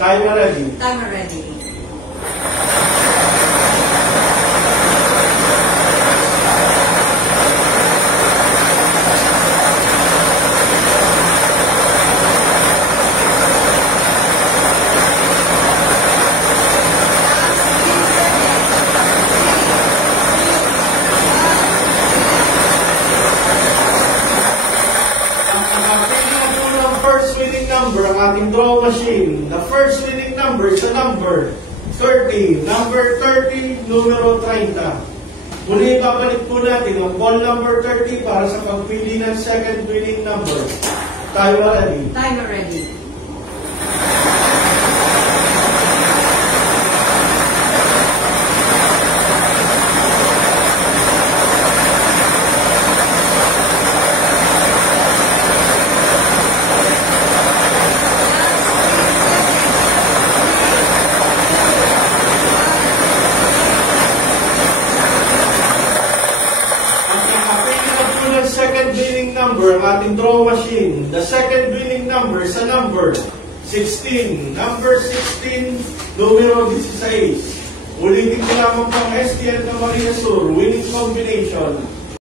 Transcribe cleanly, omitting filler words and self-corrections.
Timer ready. Timer ready. Number ang ating draw machine. The first winning number is the number 30. Number 30, numero 30. Muli babalik po natin ang ball number 30 para sa pagpili ng second winning number. Tayo ready. Timer ready. Second winning number ang ating draw machine. The second winning number sa number 16. Number 16, numero 16. Ulitin ko lamang pang STL na Maria Sur winning combination.